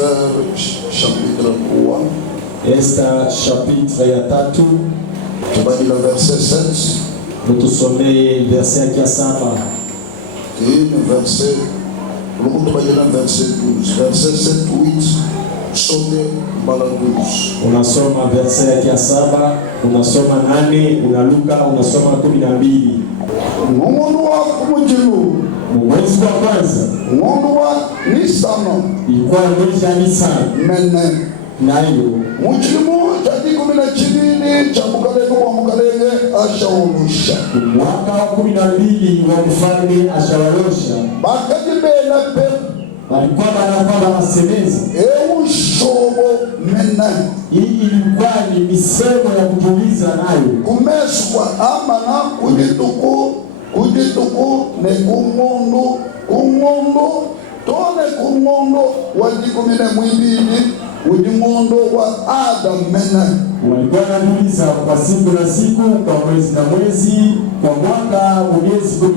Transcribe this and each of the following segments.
Esther chapitre 3. Esther chapitre 3. Tu vas lire le verset 7. Nous te sommes verset qui a 7. Et le verset, tu vas lire le verset 12. Verset 7, 8. Sote mara 12. Unasoma verset ya 7, unasoma 8, unaluka unasoma 12. Mungu wa kujilu. Mwezi wa kwanza. Mungu wa Nisano. Ilikuwa mwezi wa Nisano. Mene. Nayo. Mujimu jadi 12 cha Mukalenge wa Mukalenge ashaulusha. Mwaka wa 12 wa mfalme ashawalosha. Bakajibela pe. Walikuwa wanasemeza. Shobo mena. Hii ilikuwa ni misemo ya kujuliza nayo. Kumeswa amana kujituku ne kumundu tone kumundu wajikumine mwibini ujimundu wa Adam mena. Walikuwa wanajuliza kwa siku na siku, kwa mwezi na mwezi, kwa mwaka miezi 12.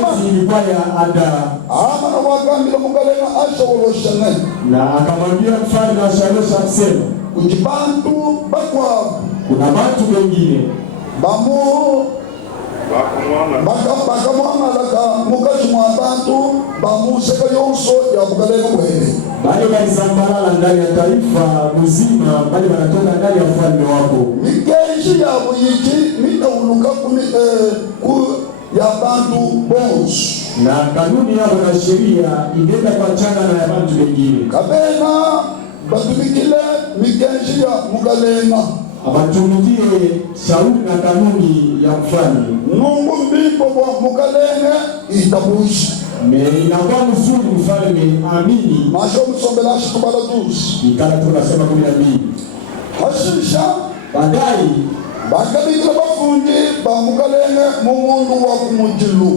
Mwezi ilikuwa ya Adam. Amana wakambila Mukalenge ashawolosha ne. Na akamwambia mfalme ashawolosha kusema, ujibantu bakwa. Kuna watu wengine bamu bakamwana laka mukazi mwa bantu bamuseka yonso ya Mukalenge mwene. Bali walizambalala ndani ya taifa mzima, bali wanatoka ndani ya ufalme wako. Mikenji ya buyiki minauluka ya bantu bonsu. Na kanuni yao na sheria ingenda kwa chana na ya bantu wengine. Kabena batumikile mikenji ya Mukalenge. Abatumikie shauri na kanuni ya mfalme. Mungu mbipo wa Mukalenge itabushi. Inakuwa mzuri mfalme amini. Masho msombela shikubala 12. Ikala tunasema 12. Hashisha badai bakabikila bafundi ba Mukalenge mumundu wa kumujilu.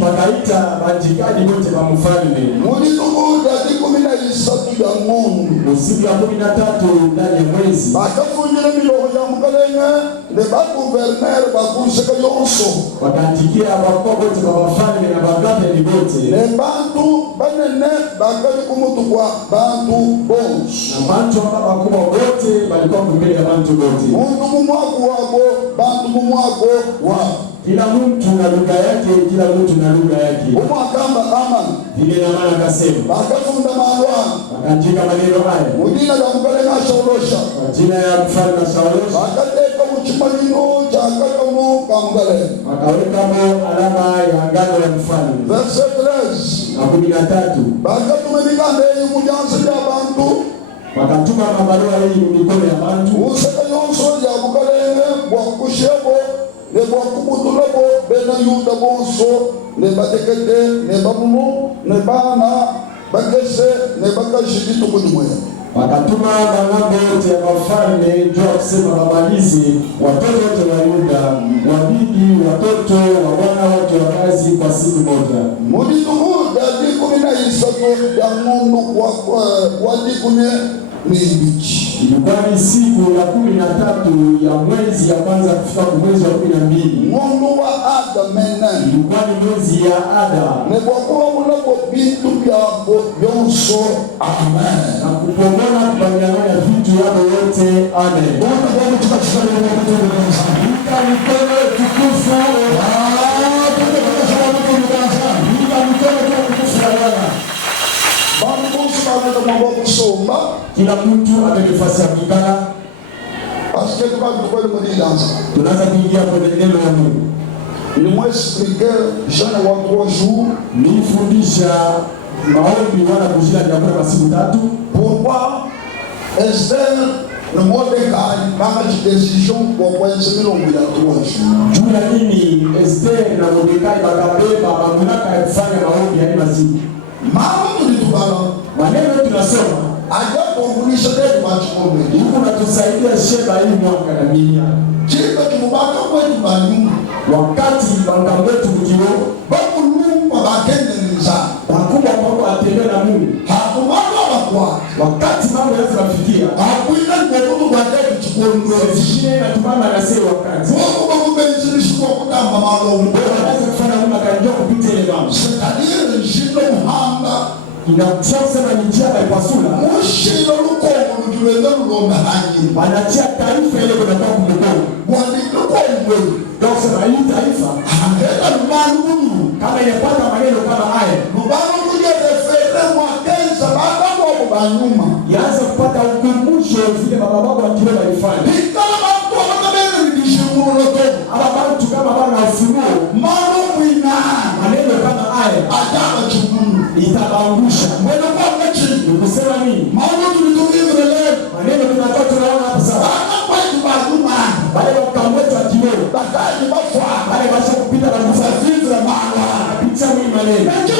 Bakaita bajikadi wote ba mfalme. Mulituku dadi 13 ya Mungu. Usiku ya 13 ndani ya mwezi. Bakafunjile miloho ya Mukalenge ne ba gouverneur ba kuseka yonso. Bakantikia abakwa wote ba mfalme na bagate ni wote. Ne bantu banene bakali kumutu kwa bantu bonsu. Na bantu bakubwa wote balikuwa mbele ya bantu wote. Mundu mumwako wako bantu mumwako wa. Kila mtu na lugha yake, kila mtu na lugha yake. Umwakamba amana. Vile na maana akasema. Bakafunda malwa. Akaandika maneno haya. Mudina la Mukalenge ashawolosha. Jina ya mfalme ashawolosha. Bakateka uchimanino cha kakamu ka Mukalenge. Akaweka alama ya ngano ya mfalme. Verset 13. Na 13. Bakatumika ndeni mujansi ya bantu. Wakatuma mabarua hii mikono ya bantu. Useka yonso ya Mukalenge bwa kushebo ne bwa kubutulabo bena yuda bonso ne batekete ne babumu ne bana bakese ne bakashikitu kujumwe. Wakatuma mangambo yote ya mafalme jua kusema wamalizi watoto wote wa Yuda, wabibi, watoto, wabwana wote wa kazi kwa siku moja. Mudituku dadi 13 ya Mungu wa dikune mibichi. Ilikuwa ni siku ya 13 ya mwezi ya kwanza kufika kwa mwezi wa 12. Mungu wa Adam mena. Ilikuwa ni mwezi ya Adam. Ne kwa mulako bintu byabo byonso. Amen. Na kupomona kubanyana ya vitu yao yote. Amen. Bwana Mungu tukashukuru kwa kutubu kwa sana. Nika mikono tukufu. Nika mikono tukufu sana. Kila mtu atakifasi ya kikala. Paske tukali mwenye tunaanza kuingia kwenye neno la Mungu. Ni mwexpliquer jana wa 3 jours. Nifundisha maombi wana kujila jambo kwa siku 3. Pourquoi Esther na Mordecai kama decision kwa kwenye milongo ya 3 jours. Juu ya nini Esther na Mordecai bakabeba mamlaka ya kufanya maombi ya masiku. Mama tulitubala maneno tunasoma ajapo kulisha deni machukombe. Mungu anatusaidia sheba hii mwaka na minia. Chimba kimubaka kwetu banyuma. Wakati banga wetu mkio bakulumba bakende nza. Bakubwa mambo atembea na Mungu. Hakumwaka wakwa. Wakati mambo yanaweza kufikia. Hakuina kwa baadaye tuchukue shine na tumama anasema wakati. Mungu bakubenzi kwa kutamba malo. Anaweza kufanya Mungu akanjua kupitia ile mambo. Shetani nshinde muhanga Inatia kusema ni njia baipasula. Mushilo lukongo lujuweza lulonga hangi. Wanatia taifa ile kuna kwa kumukonu. Wani lukongo. Kwa kusema hii taifa. Heka lumanu munu. Kama inapata maneno kama haya. Lumanu munu refere mwakenza bada mwabu banyuma. Yaanza kupata ukumbusho vile baba baba wakile walifanya. Hikala bantu wakabele nidishimu lotobu. Aba bantu kama bana ufunuo. Manu mwina. Maneno kama haya. Ajaba chukunu. Itabaangusha. Mweno kwa mechi. Nikusema nini? Manu tulitumizwe leo. Maneno tunatoa tunaona hapa sasa. Bana kwa itubazuma. Wale wakamwetu akiweo. Bakaji bafwa. Wale basha kupita na Safizra mawa. Picha mwi maneno. Mechi